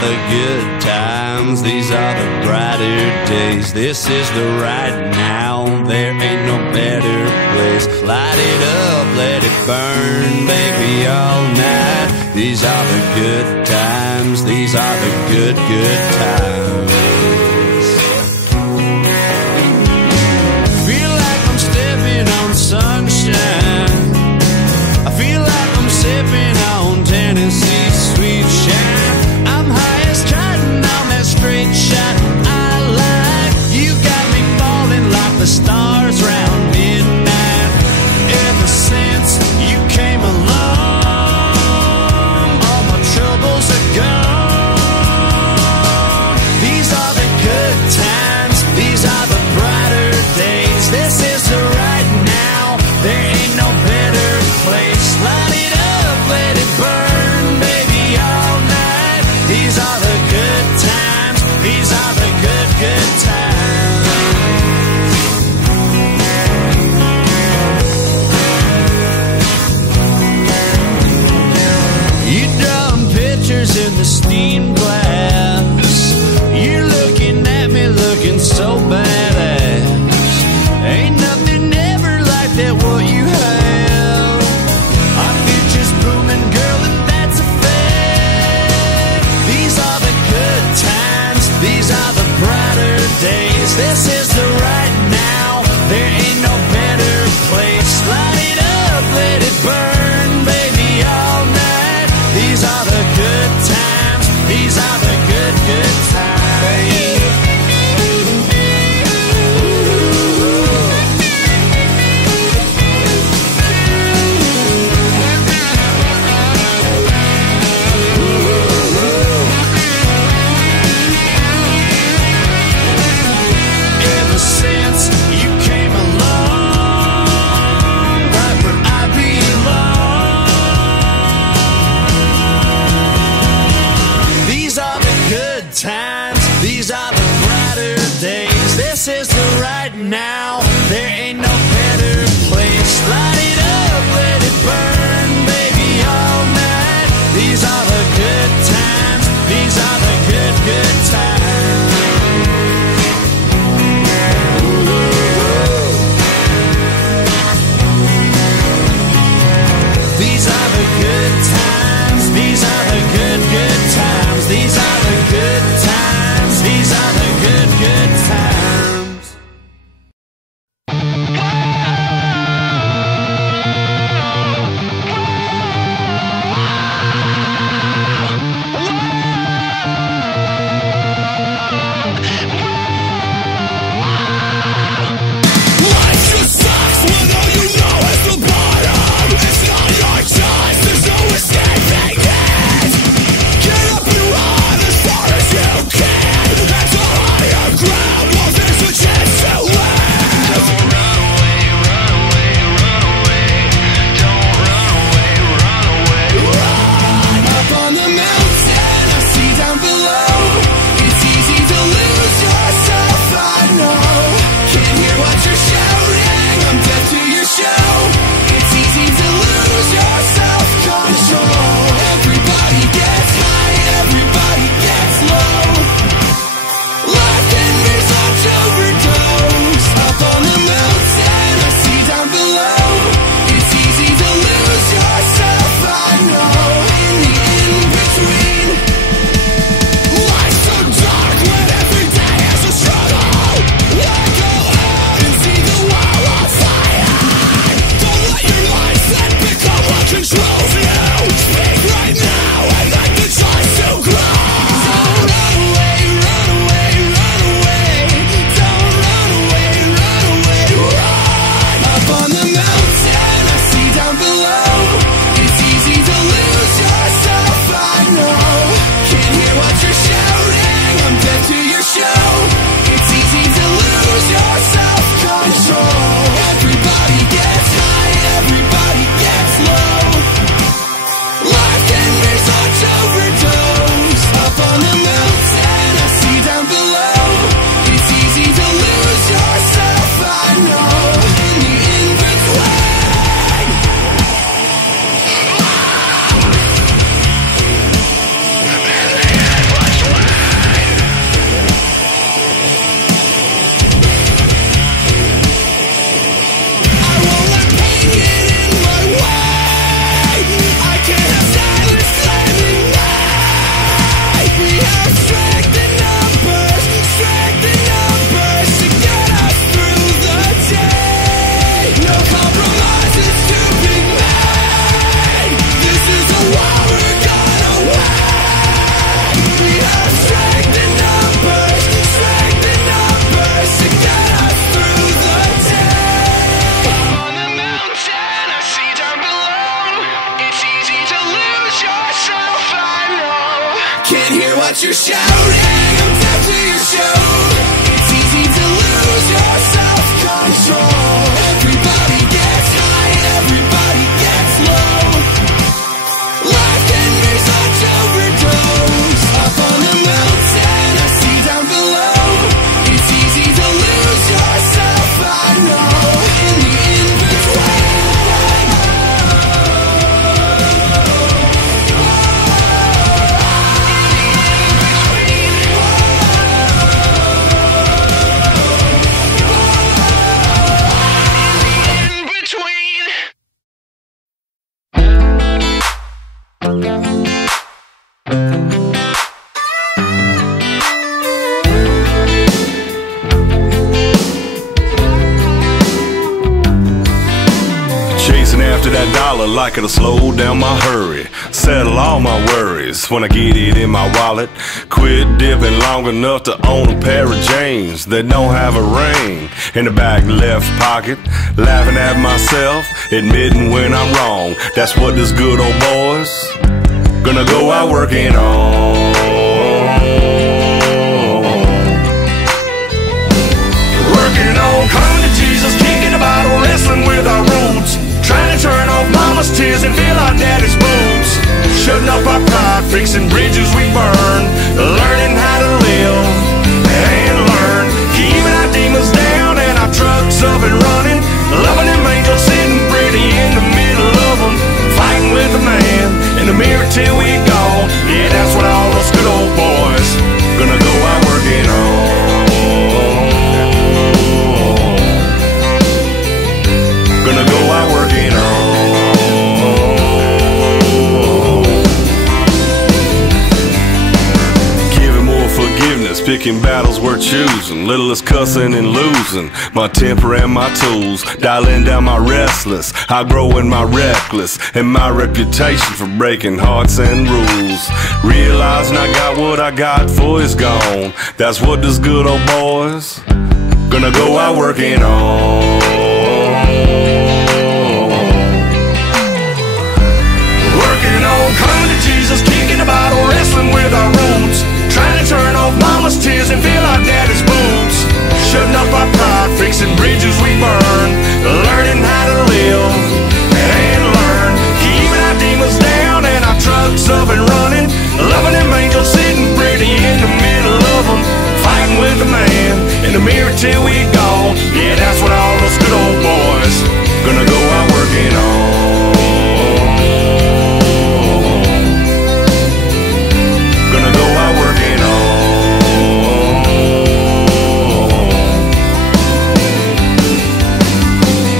the good times, these are the brighter days. This is the right now, there ain't no better place. Light it up, let it burn, baby, all night. These are the good times, these are the good times. Feel like I'm stepping on sunshine. I feel like I'm sipping on Tennessee sweet shine. I'm high as cotton on that straight shot I like. You got me falling like the stars round midnight. Ever since you came along, all my troubles are gone. These are the good times, these are the brighter days. This is the right now, there ain't no better place. Light it up, let it burn, baby, all night. These are the good times, these are the good times. You're drawing pictures in the steam glass. You're looking at me looking so badass. Ain't nothing ever like that what you have. Our future's booming, girl, and that's a fact. These are the good times, these are the brighter days. This is the right now, there ain't no better place. Light it up, let it burn, baby, all night. These are the good times, these are the good times. Ever since you came along, right where I belong. These are the good times, these are the brighter days. This is the right now, there ain't no better place. Light it up, let it burn, baby, all night. These are the good times, these are the good times. These are the good times, these are the good times. These are the good times, these are the good times. what you're shouting, I'm deaf to your show. It's easy to lose your self-control. Everybody gets high, everybody gets low. Life can be such overdose. Up on the mountain, I see down below. It's easy to lose yourself, I know. In the in-between. After that dollar, like it'll slow down my hurry. Settle all my worries when I get it in my wallet. Quit dipping long enough to own a pair of jeans that don't have a ring in the back left pocket. Laughing at myself, admitting when I'm wrong. That's what this good old boy's gonna go out working on. Working on, coming to Jesus, kicking a bottle, wrestling with our roots. Trying to turn off mama's tears and fill our daddy's boots. Shutting up our pride, fixing bridges we burn. Learning how to live and learn. Keeping our demons down and our trucks up and running. Loving them angels sitting pretty in the middle of them. Fighting with the man in the mirror till we gone. Yeah, that's what all us good old boys gonna go out working on. Gonna go out working on. Giving more forgiveness, picking battles we're choosing. Littlest cussing and losing my temper and my tools. Dialing down my restless, outgrowing my reckless, and my reputation for breaking hearts and rules. Realizing I got what I got for it's gone. That's what this good old boys gonna go out working on. Coming to Jesus, kicking a bottle, wrestling with our roots. Trying to turn off mama's tears and fill our daddy's boots. Shutting up our pride, fixing bridges we burn. Learning how to live and learn. Keeping our demons down and our trucks up and running. Loving them angels sitting pretty in the middle of them. Fighting with the man in the mirror till we gone. Yeah, that's what all those good old boys gonna go out working on. Gonna go out working on.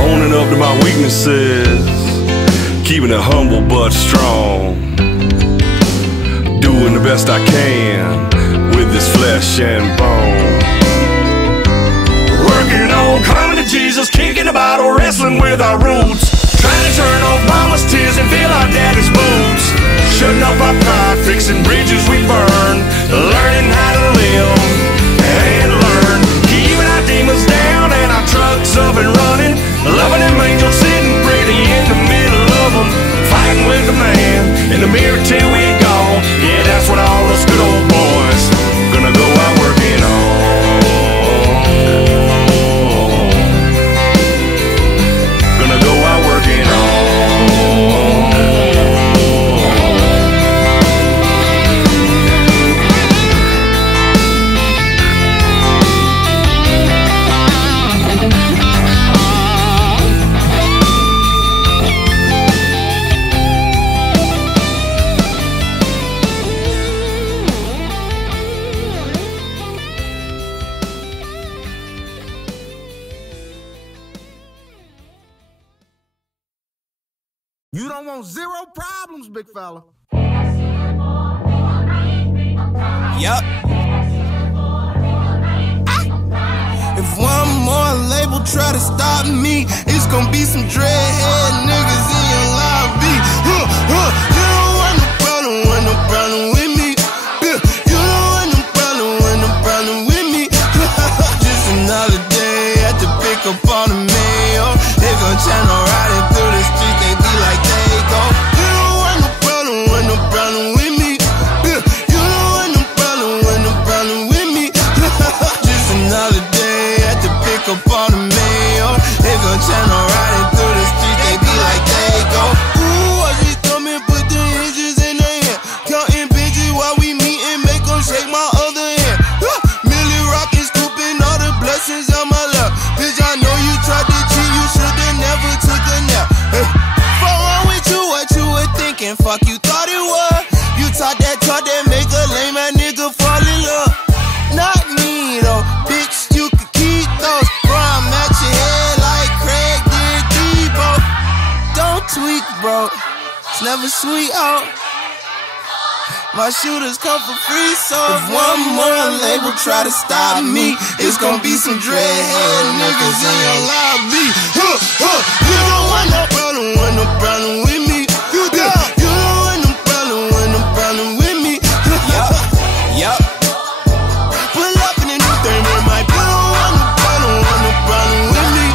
Owning up to my weaknesses, keeping it humble but strong. Doing the best I can with this flesh and bone. Working on, coming to Jesus, kicking a bottle, wrestling with our roots. Trying to turn off mama's tears and fill our daddy's boots. Shutting up our pride, fixing bridges we burn. Learning how to live and learn. Keeping our demons down and our trucks up and running. Loving them angels sitting pretty in the middle of them. Fighting with the man in the mirror till we gone. Yeah, that's what all us good old boys gonna go out working on. Gonna go out working on. You don't want zero problems, big fella. Yup. If one more label try to stop me, it's gonna be some dreadhead niggas in your lobby. You don't want no problem with me. You don't want no problem with me. Just another day at the pick up on the mail. They gon' channel riding through the streets, they be like they go. You don't want no problem with me. You don't want no problem young channel riding through the streets, they be like, there you go. Ooh, watch me coming, put the hinges in their hand. Counting bitches while we meet and make them shake my other hand. Millie rockin', scooping all the blessings on my lap. Bitch, I know you tried to cheat, you should've never took a nap. Hey, fuck wrong with you, what you were thinking? Fuck you thought it was. You talk that make a lame ass nigga fall in love. Not me though, bitch, you could keep those. Bro, I'm at your head like Craig did Debo. Don't tweak, bro, it's never sweet out. My shooters come for free, so if one more label try to stop me, it's gonna be some dreadhead niggas in your lobby. You don't want no problem with me. You don't want no problem with me. Yup. Pull up in a new thing with my you don't want no problem with me.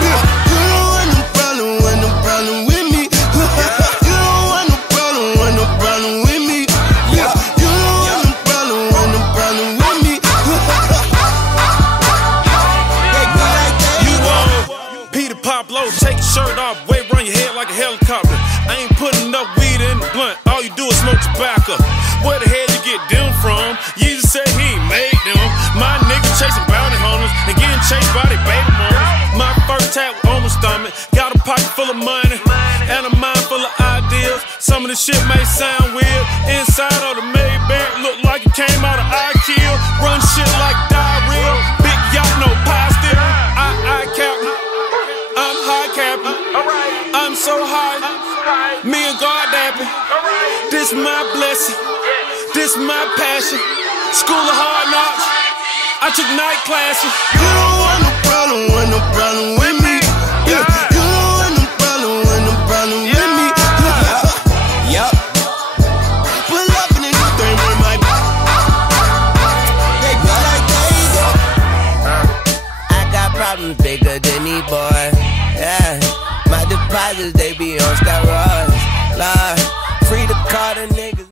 You don't want no problem with me. You don't want no problem with me. You don't want no problem with me. You Peter Pablo, take your shirt off, wave around your head like a helicopter. I ain't putting up weed in the blunt, all you do is smoke tobacco. Where the hell you get them from? Jesus said he ain't made them. My niggas chasing bounty hunters and getting chased by their baby mamas. My first tap on my stomach, got a pocket full of money and a mind full of ideas. Some of the shit may sound weird. Inside of the Maybach, look like it came out of IKEA. Run shit like diarrhea. Big yacht, no pie still. I captain. I'm high captain. I'm so high. Me and God dapping. This my blessing. This my passion. School of hard knocks. I took night classes. You don't want no problem with me. You don't want no problem with me. Yup. Pull up in a new thing with my they be like, there you go. I got problems bigger than these boys. Yeah, my deposits they be on steroids. Lord, free the car, the niggas.